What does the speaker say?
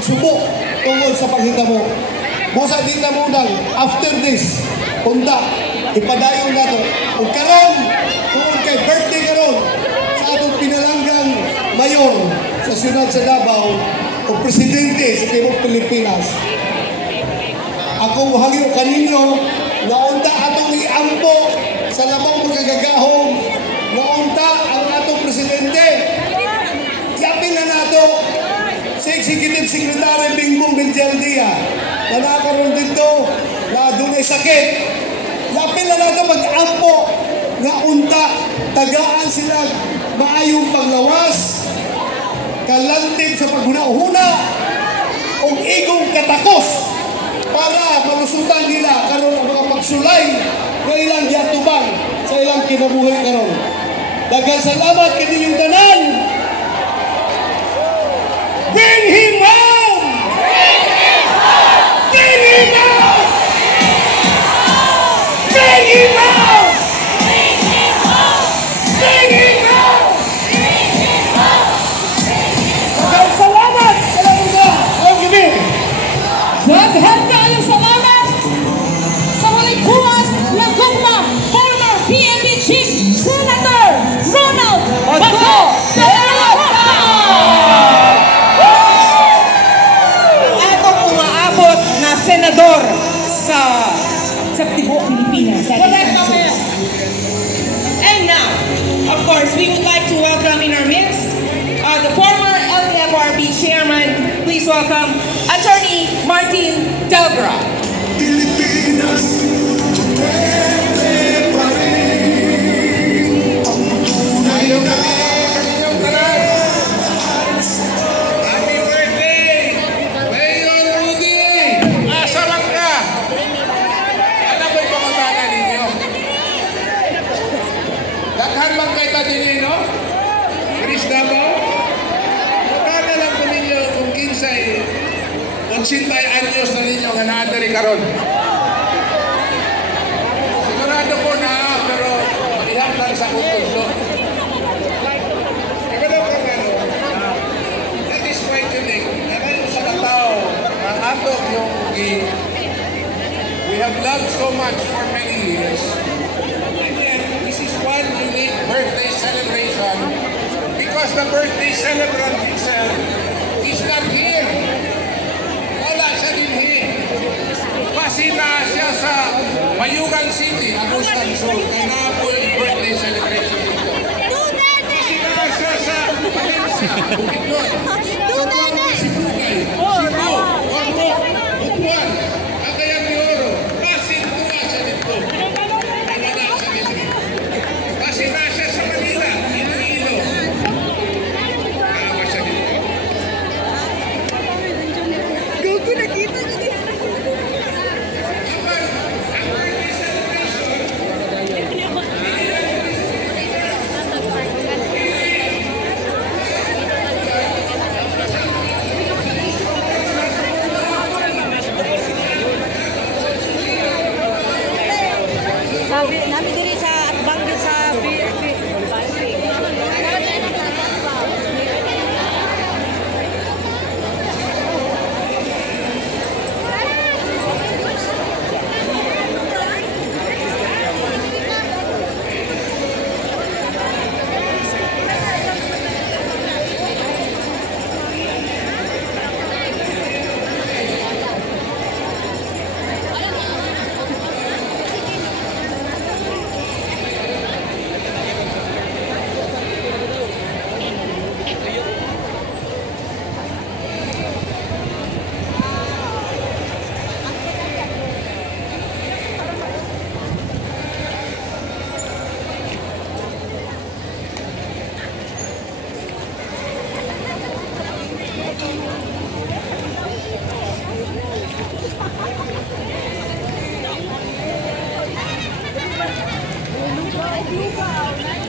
nagsubok tungkol sa paghitabo. Busa din na mo after this, punta, ipadayon na to. Kung karon, kung kay birthday karon, sa atong pinalanggang mayor sa siyudad sa Davao, o presidente sa Timog Pilipinas, ako hangyo kaninyo, naunta atong iampo sa labang magagagahong, naunta ang atong presidente. Yapin na nato si Executive Secretary Bingbong Benjaldia na nakaroon dito na doon ay sakit. Yapin na nato mag-ampo na unta, tagaan sila maayong paglawas, kalantid sa paghuna-huna, o igong katakos para malusutan nila karon ang mga pagsulay na ilang giatubang sa ilang kinabuhi karon. Daghang salamat kaninyong tanan. Bring him home! Bring him home! Bring him home! Bring him home! Bring him home! Bring him home! Daghang salamat! Salamat! Ang gabi! Daghang kayong salamat sa walang buwas ng Gugma, former PNP Chief Senator Ronald Bato de la Rosa! Atong umaabot na senador sa Tibuok, Pilipinas. And now, of course, we would like to welcome in our midst the former LTFRB Chairman. Please welcome Attorney Martin Delgra. Pilipinas, pwede pa rin ang tunay na Happy birthday, Mayor Rudy! Asa man ka? Ano ba'y pangatana ninyo? Daghan man kay Tadinino? Chris Davao? Magkana lang po ninyo kung kinsay 80 anyos na ninyo nga naadari karon. Sigurado ko na, pero maihap lang sa kutulo. Kagalaw ka nga, no? That is quite unique. Dahil sa katao, ang ato yung we have loved so much for many years. And yet, this is one unique birthday celebration because the birthday celebrant itself is not here. Wala siya din here. Pasina siya sa Mayugan City, Agustan Sur, kaya na po yung birthday celebration dito. Pasina siya sa Valencia, Bukidnon.